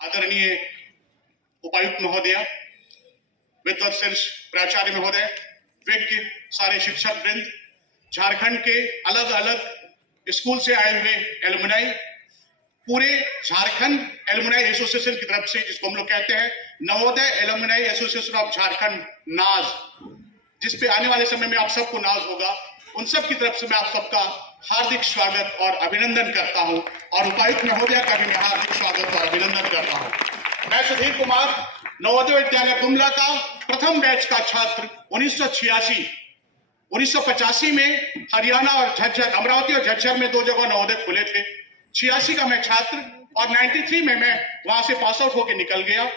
आदरणीय उपायुक्त महोदय, विद्वत शीर्ष प्राचार्य महोदय, विज्ञ सारे शिक्षक वृंद, झारखंड के अलग अलग स्कूल से आए हुए एलुमनाई, पूरे झारखंड एलुमनाई एसोसिएशन की तरफ से, जिसको हम लोग कहते हैं Navodaya alumni association of Jharkhand नाज, जिस पे आने वाले समय में आप सबको नाज होगा, उन सब की तरफ से मैं आप सबका हार्दिक स्वागत और अभिनंदन करता हूं और उपायुक्त महोदय का भी मैं हार्दिक स्वागत और अभिनंदन करता हूं। मैं सुधीर कुमार, नवोदय विद्यालय गुमला का प्रथम बैच का छात्र 1985 में हरियाणा और झज्जर, अमरावती और झज्जर में 2 जगह नवोदय खुले थे। 86 का मैं छात्र और 93 में मैं वहां से पास आउट होकर निकल गया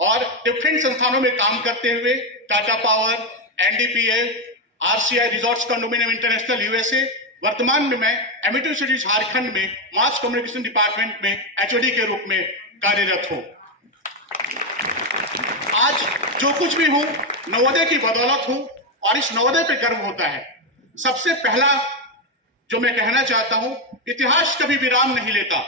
और डिफरेंट संस्थानों में काम करते हुए Tata power, NDPL, RCI resorts condominium international USA, वर्तमान में मैं एमआईटी यूनिवर्सिटी झारखंड में मास कम्युनिकेशन डिपार्टमेंट में एचओडी के रूप में कार्यरत हूं। आज जो कुछ भी हूं नवोदय की बदौलत हूं और इस नवोदय पे गर्व होता है। सबसे पहला जो मैं कहना चाहता हूं, इतिहास कभी विराम नहीं लेता।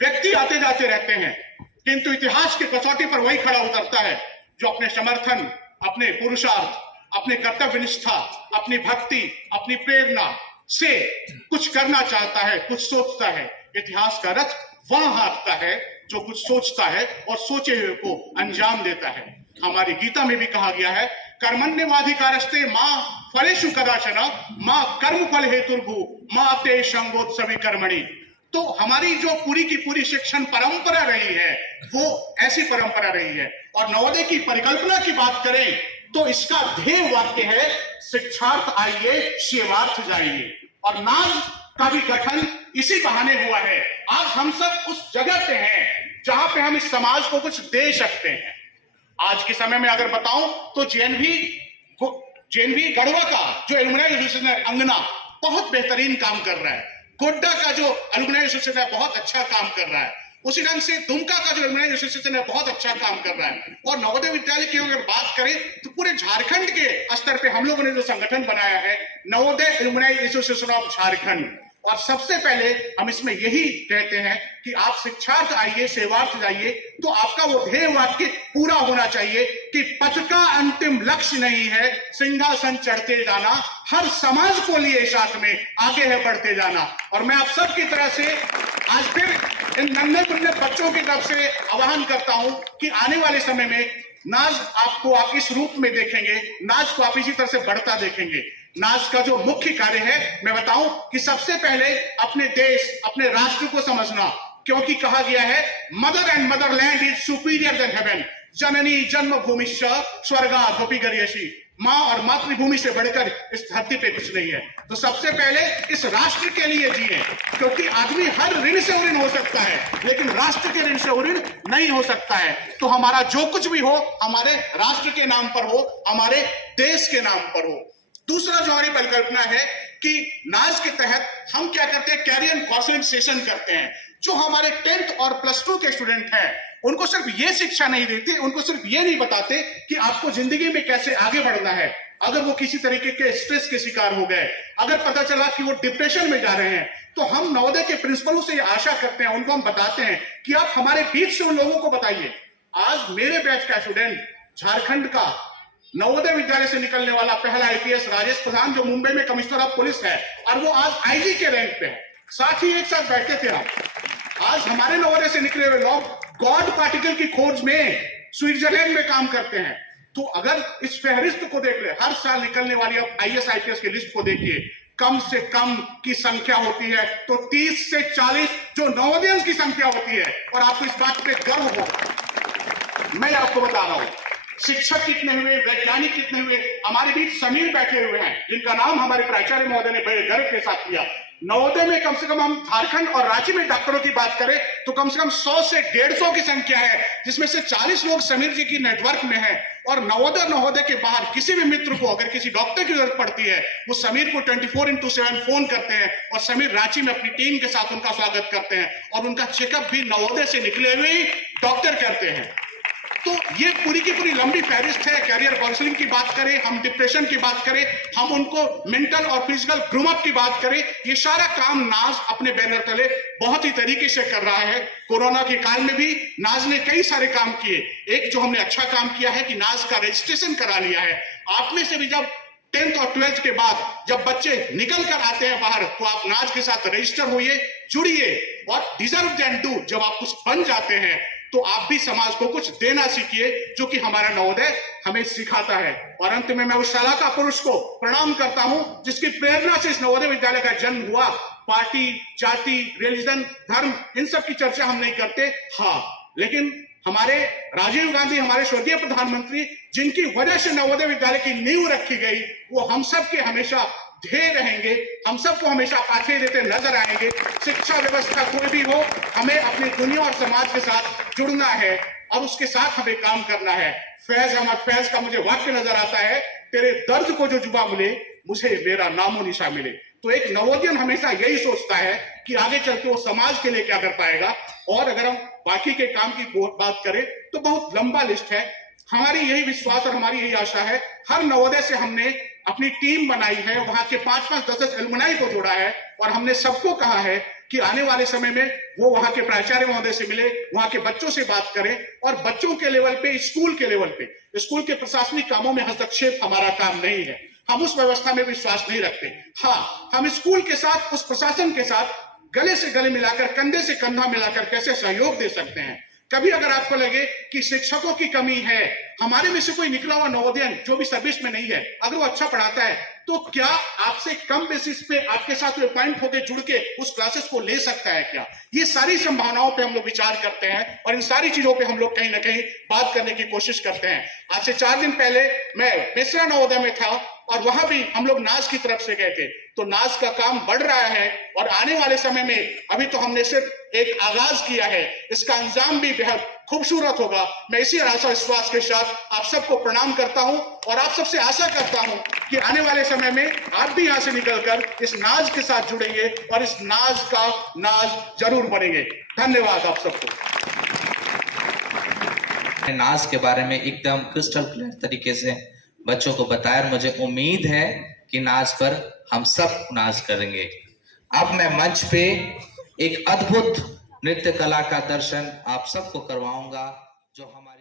व्यक्ति आते जाते रहते हैं, किंतु इतिहास की कसौटी पर वही खड़ा उतरता है जो अपने समर्थन, अपने पुरुषार्थ, अपने कर्तव्य निष्ठा, अपनी भक्ति, अपनी प्रेरणा से कुछ करना चाहता है, कुछ सोचता है। इतिहास का रथ वहां हाँकता है जो कुछ सोचता है और सोचे हुए को अंजाम देता है। हमारी गीता में भी कहा गया है, कर्मण्येवाधिकारस्ते मां फलेषु कदाचन मां कर्म फल हेतुर्भु मां ते संगोत्सवी कर्मणि। तो हमारी जो पूरी की पूरी शिक्षण परंपरा रही है वो ऐसी परंपरा रही है। और नवोदय की परिकल्पना की बात करें तो इसका ध्येय वाक्य है, शिक्षार्थ आइए सेवार्थ जाइए। और नाज का भी गठन इसी बहाने हुआ है। आज हम सब उस जगह पे हैं जहां पे हम इस समाज को कुछ दे सकते हैं। आज के समय में अगर बताऊं तो जेएनवी गढ़वा का जो एलुमनाई एसोसिएशन है अंगना बहुत बेहतरीन काम कर रहा है। गोड्डा का जो एलुमनाई एसोसिएशन है बहुत अच्छा काम कर रहा है। उसी ढंग से दुमका का जो एलुमनाई एसोसिएशन है बहुत अच्छा काम कर रहा है। और नवोदय विद्यालय की अगर बात करें तो पूरे झारखंड के स्तर पे हम लोगों ने जो संगठन बनाया है Navodaya alumni association of Jharkhand, और सबसे पहले हम इसमें यही कहते हैं कि आप शिक्षार्थ आइए सेवार्थ जाइए। तो आपका वो ध्येय वाक्य पूरा होना चाहिए कि पथ का अंतिम लक्ष्य नहीं है सिंहासन चढ़ते जाना, हर समाज को लिए साथ में आगे है बढ़ते जाना। और मैं आप सब की तरह से आज फिर इन नन्हे मुन्ने बच्चों की तरफ से आह्वान करता हूं कि आने वाले समय में नाज आपको आप इस रूप में देखेंगे, नाज को आप इसी तरह से बढ़ता देखेंगे। नाज का जो मुख्य कार्य है मैं बताऊं कि सबसे पहले अपने देश, अपने राष्ट्र को समझना, क्योंकि कहा गया है mother and motherland is superior than heaven, जननी जन्मभूमिश्च स्वर्गादपि गरीयसी। मां और मातृभूमि से बढ़कर इस धरती पे कुछ नहीं है। तो सबसे पहले इस राष्ट्र के लिए जिए, क्योंकि आदमी हर ऋण से ऋण हो सकता है लेकिन राष्ट्र के ऋण से ऋण नहीं हो सकता है। तो हमारा जो कुछ भी हो हमारे राष्ट्र के नाम पर हो, हमारे देश के नाम पर हो। दूसरा जो हमारी परिकल्पना है कि नाज के तहत हम क्या करते हैं, कैरियर काउंसलिंग सेशन करते हैं। जो हमारे 10th और +2 के स्टूडेंट हैं उनको सिर्फ ये शिक्षा नहीं देते, उनको सिर्फ ये नहीं बताते कि आपको जिंदगी में कैसे आगे बढ़ना है। अगर वो किसी तरीके के स्ट्रेस के शिकार हो गए, अगर पता चला कि वो डिप्रेशन में जा रहे हैं, तो हम नवोदय के प्रिंसिपलों से आशा करते हैं, उनको हम बताते हैं कि आप हमारे बीच से उन लोगों को बताइए। आज मेरे बैच का स्टूडेंट झारखंड का नवोदय विद्यालय से निकलने वाला पहला आईपीएस राजेश प्रधान, जो मुंबई में कमिश्नर ऑफ पुलिस है, और वो आज आईजी के रैंक पे है। साथ ही एक साथ बैठते थे आप। आज हमारे नवोदय से निकले हुए लोग गॉड पार्टिकल की खोज में स्विट्जरलैंड में काम करते हैं। तो अगर इस फहरिस्त को देख ले, हर साल निकलने वाली आप आईएएस आईपीएस की लिस्ट को देखिए, कम से कम की संख्या होती है तो 30 से 40 जो नवोदयंस की संख्या होती है। और आपको इस बात पे गर्व होगा। मैं आपको बता रहा हूं शिक्षक कितने हुए, वैज्ञानिक कितने हुए। हमारे बीच समीर बैठे हुए हैं जिनका नाम हमारे प्राचार्य महोदय ने बड़े गर्व के साथ लिया। नवोदय में कम से कम हम झारखंड और रांची में डॉक्टरों की बात करें तो कम से कम 100 से 150 की संख्या है, जिसमें से 40 लोग समीर जी की नेटवर्क में हैं। और नवोदय के बाहर किसी भी मित्र को अगर किसी डॉक्टर की जरूरत पड़ती है वो समीर को 24x7 फोन करते हैं और समीर रांची में अपनी टीम के साथ उनका स्वागत करते हैं और उनका चेकअप भी नवोदय से निकले हुए ही डॉक्टर करते हैं। तो ये पूरी की पूरी लंबी फहरिस्त है। कैरियर काउंसलिंग की बात करें, हम डिप्रेशन की बात करें, हम उनको मेंटल और फिजिकल ग्रूम अप की बात करें, ये सारा काम नाज अपने बैनर तले बहुत ही तरीके से कर रहा है। कोरोना के काल में भी नाज ने कई सारे काम किए। एक जो हमने अच्छा काम किया है कि नाज का रजिस्ट्रेशन करा लिया है। आप में से भी जब 10th और 12th के बाद जब बच्चे निकल कर आते हैं बाहर, तो आप नाज के साथ रजिस्टर होइए, जुड़िए और डिजर्व देन डू। जब आप कुछ बन जाते हैं तो आप भी समाज को कुछ देना सीखिए, जो कि हमारा नवोदय हमें सिखाता है। और अंत में मैं उस शालाका पुरुष को प्रणाम करता हूं जिसकी प्रेरणा से इस नवोदय विद्यालय का जन्म हुआ। पार्टी, जाति, रिलीजन, धर्म, इन सब की चर्चा हम नहीं करते, हाँ, लेकिन हमारे राजीव गांधी, हमारे स्वर्गीय प्रधानमंत्री, जिनकी वजह से नवोदय विद्यालय की नींव रखी गई, वो हम सब के हमेशा ध्येय रहेंगे, हम सबको हमेशा पाथे देते नजर आएंगे। शिक्षा व्यवस्था कोई भी हो, हमें अपनी दुनिया और समाज के साथ जुड़ना है और उसके साथ हमें काम करना है। फैज अहमद फैज का मुझे वाक्य नजर आता है, तेरे दर्द को जो जुबा मिले, मुझे मेरा नामो निशा मिले। तो एक नवोदियन हमेशा यही सोचता है कि आगे चल के वो समाज के लिए क्या कर पाएगा। और अगर हम बाकी के काम की बात करें तो बहुत लंबा लिस्ट है। हमारी यही विश्वास और हमारी यही आशा है, हर नवोदय से हमने अपनी टीम बनाई है, वहां के 5-5, 10-10 एलुमनाई को जोड़ा है और हमने सबको कहा है कि आने वाले समय में वो वहां के प्राचार्य महोदय से मिले, वहां के बच्चों से बात करें और बच्चों के लेवल पे, स्कूल के लेवल पे, स्कूल के प्रशासनिक कामों में हस्तक्षेप हमारा काम नहीं है। हम उस व्यवस्था में विश्वास नहीं रखते। हाँ, हम स्कूल के साथ, उस प्रशासन के साथ गले से गले मिलाकर, कंधे से कंधा मिलाकर कैसे सहयोग दे सकते हैं। कभी अगर आपको लगे कि शिक्षकों की कमी है, हमारे में से कोई निकला हुआ नवोदयन जो भी सर्विस में नहीं है, अगर वो अच्छा पढ़ाता है, तो क्या आपसे कम बेसिस पे आपके साथ अपॉइंट होकर जुड़ के उस क्लासेस को ले सकता है क्या? ये सारी संभावनाओं पे हम लोग विचार करते हैं और इन सारी चीजों पे हम लोग कहीं ना कहीं बात करने की कोशिश करते हैं। आज से 4 दिन पहले मैं मिश्रा नवोदय में था और वहां भी हम लोग नाज की तरफ से गए थे। तो नाज का काम बढ़ रहा है और आने वाले समय में, अभी तो हमने सिर्फ एक आगाज किया है, इसका अंजाम भी बेहद खूबसूरत होगा। मैं इसी आशा विश्वास के साथ आप सबको प्रणाम करता हूं और आप सबसे आशा करता हूं कि आने वाले समय में आप भी यहां से निकलकर इस नाज के साथ जुड़ेंगे और इस नाज का नाज जरूर बनेंगे। धन्यवाद आप सबको। नाज के बारे में एकदम क्रिस्टल क्लियर तरीके से बच्चों को बताया और मुझे उम्मीद है कि नाज पर हम सब नाज करेंगे। अब मैं मंच पे एक अद्भुत नृत्य कला का दर्शन आप सबको करवाऊंगा, जो हमारे